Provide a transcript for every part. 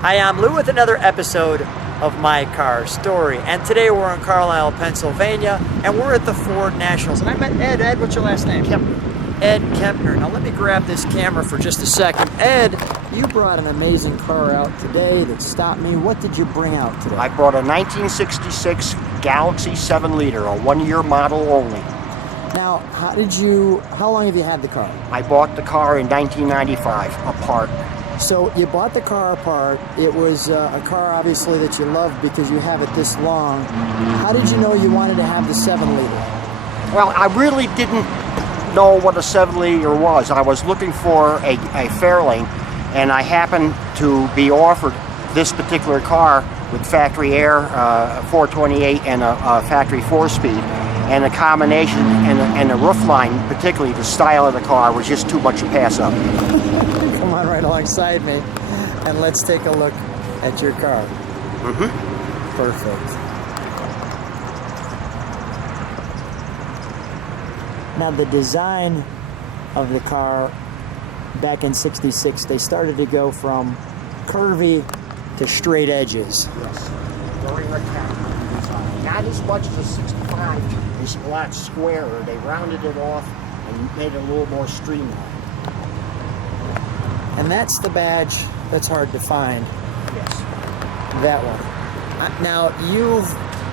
Hi, I'm Lou with another episode of My Car Story. And today we're in Carlisle, Pennsylvania, and we're at the Ford Nationals. And I met Ed. Ed, what's your last name? Kepner. Ed Kepner. Now let me grab this camera for just a second. Ed, you brought an amazing car out today that stopped me. What did you bring out today? I brought a 1966 Galaxy 7-liter, a one-year model only. Now, how long have you had the car? I bought the car in 1995, apart. So you bought the car apart. It was a car obviously that you loved because you have it this long. How did you know you wanted to have the 7-liter? Well, I really didn't know what a 7-liter was. I was looking for a Fairlane, and I happened to be offered this particular car with factory air, 428, and a factory 4-speed. And the combination and the roof line, particularly the style of the car, was just too much to pass up. Come on right alongside me and let's take a look at your car. Perfect. Now the design of the car back in '66, they started to go from curvy to straight edges. Yes, very rectangular. Not as much as a 65. It's a lot squarer. They rounded it off and made it a little more streamlined. And that's the badge that's hard to find. Yes. That one. Now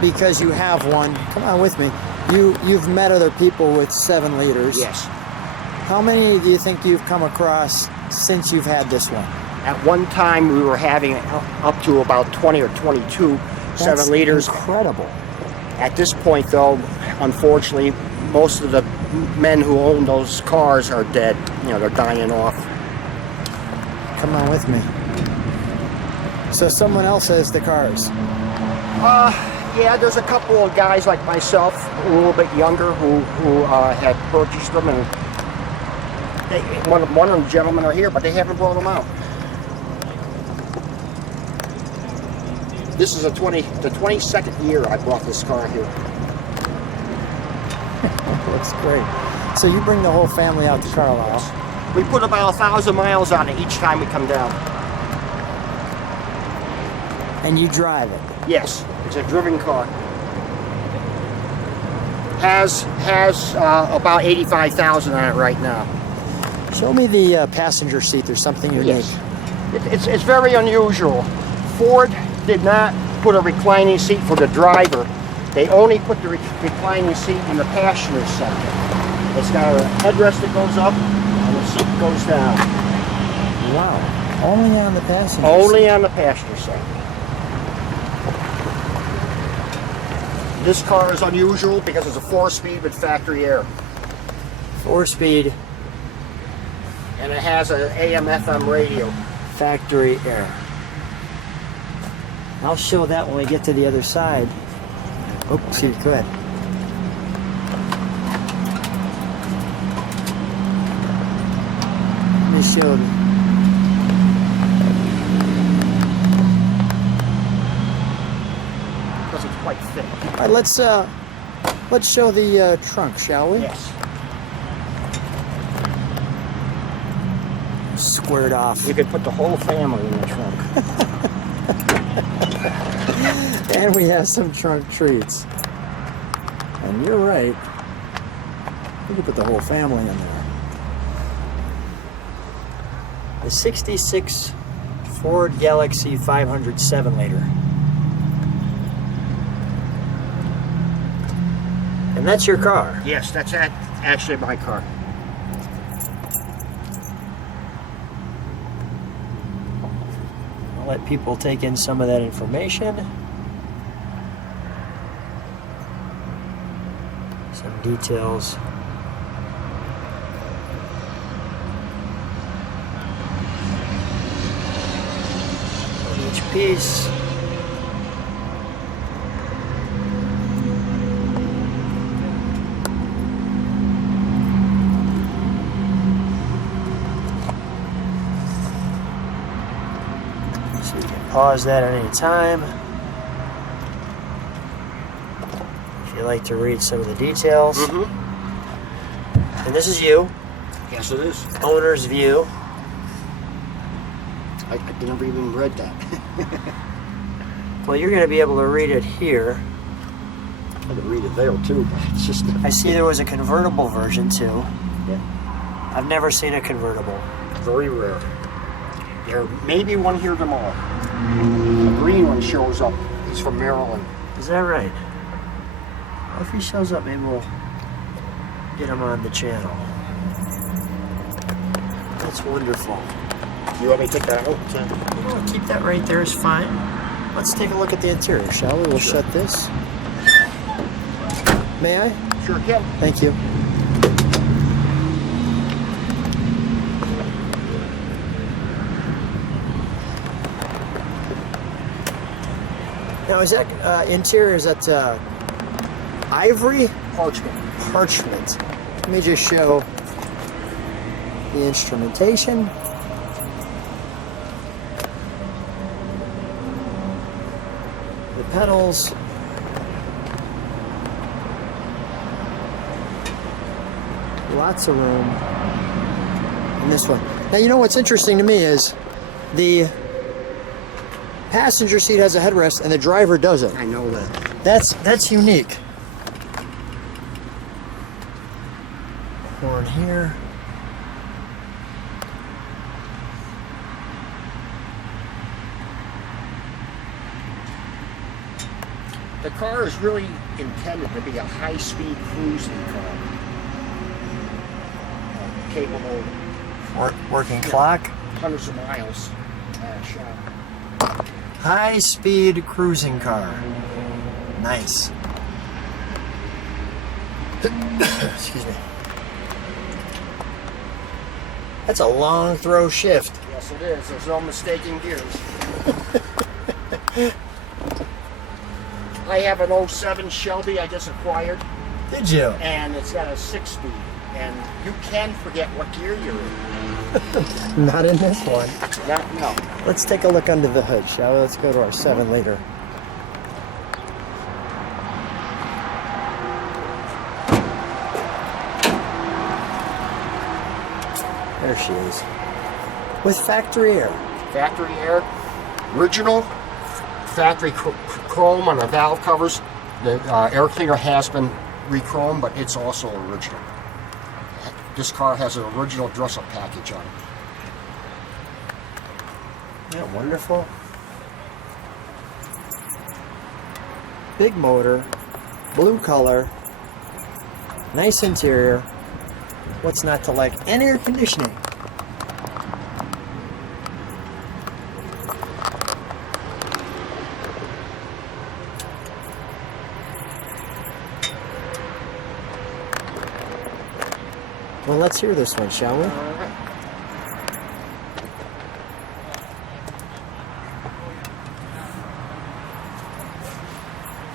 because you have one, come on with me, you've met other people with 7-liters. Yes. How many do you think you've come across since you've had this one? At one time we were having up to about 20 or 22 7-liters. Incredible. At this point though, unfortunately, most of the men who own those cars are dead. You know, they're dying off. Come on with me. So someone else has the cars? Yeah, there's a couple of guys like myself, a little bit younger, who had purchased them, and one of the gentlemen are here, but they haven't brought them out. This is the 22nd year I brought this car here. Looks great. So you bring the whole family out to Carlisle? We put about 1,000 miles on it each time we come down. And you drive it? Yes, it's a driven car. Has about 85,000 on it right now. Show me the passenger seat. There's something unique. Yes. It's very unusual. Ford did not put a reclining seat for the driver. They only put the reclining seat in the passenger side. It's got a headrest that goes up and the seat goes down. Wow. Only on the passenger Only side. on the passenger side. This car is unusual because it's a 4-speed with factory air. 4-speed. And it has an AM/FM radio. Factory air. I'll show that when we get to the other side. Oops, you could. Let me show you. Because it's quite thick. All right, let's show the trunk, shall we? Yes. Squared off. You could put the whole family in the trunk. And we have some trunk treats. And you're right. We could put the whole family in there. The '66 Ford Galaxy 500 7-liter. And that's your car. Yes, that's actually my car. I'll let people take in some of that information. Some details. On each piece. So you can pause that at any time. If you like to read some of the details. And this is you. Yes, it is. Owner's view. I never even read that. Well, you're going to be able to read it here. I can read it there too, but it's just... I see there was a convertible version too. Yeah. I've never seen a convertible. Very rare. There may be one here tomorrow. The green one shows up. He's from Maryland. Is that right? Well, if he shows up, maybe we'll get him on the channel. That's wonderful. You want me to take that out? Well, keep that right there is fine. Let's take a look at the interior, shall we? We'll shut this. May I? Sure can. Thank you. Now, is that interior, is that ivory? Parchment. Parchment. Let me just show the instrumentation. The pedals. Lots of room in this one. Now, you know what's interesting to me is the passenger seat has a headrest and the driver doesn't. I know that. That's unique. Horn here. The car is really intended to be a high-speed cruising car. Capable Working clock. hundreds of miles shot. High-speed cruising car. Nice. Excuse me. That's a long throw shift. Yes, it is. There's no mistaking gears. I have an 07 Shelby I just acquired, Did you? and it's got a 6-speed, and you can forget what gear you're in. Not in this one. No. Let's take a look under the hood, shall we? Let's go to our 7-liter. There she is. With factory air. Factory air, original factory chrome on the valve covers. The air cleaner has been re-chromed, but it's also original. This car has an original dress-up package on it. Yeah, wonderful. Big motor, blue color, nice interior. What's not to like? And air conditioning. Well, let's hear this one, shall we?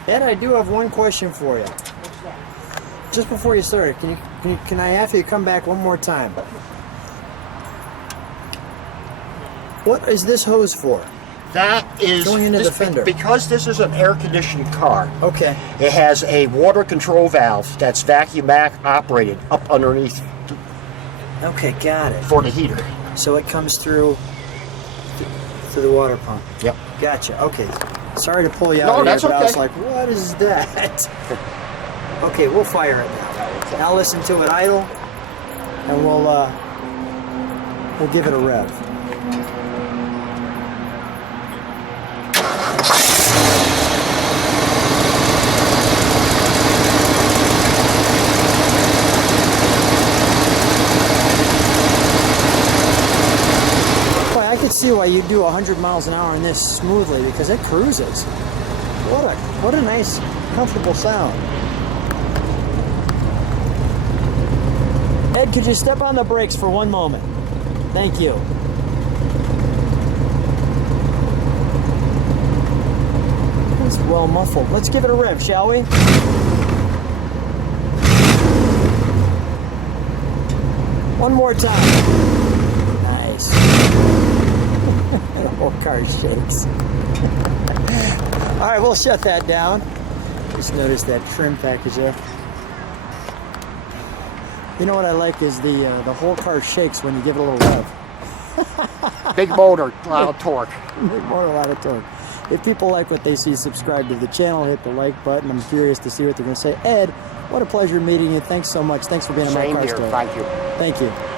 Ed, I do have one question for you. Just before you start, can I have you come back one more time? What is this hose for? That is Going into this, the fender. because this is an air-conditioned car. Okay. It has a water control valve that's vacuum operated up underneath Okay, got it. for the heater. So it comes through the water pump. Yep. Gotcha. Okay. Sorry to pull you out No, of here, that's but I was okay. like, what is that? Okay, we'll fire it now. Now listen to it idle, and we'll give it a rev. Boy, I could see why you do 100 miles an hour in this smoothly, because it cruises. What a nice, comfortable sound. Ed, could you step on the brakes for one moment? Thank you. It's well muffled. Let's give it a rev, shall we? One more time. Nice. The whole car shakes. All right, we'll shut that down. Just noticed that trim package there. You know what I like is the whole car shakes when you give it a little rev. Big motor, a lot of torque. More, a lot of torque. If people like what they see, subscribe to the channel, hit the like button. I'm curious to see what they're going to say. Ed, what a pleasure meeting you. Thanks so much. Thanks for being on my Same car here. story. Thank you. Thank you.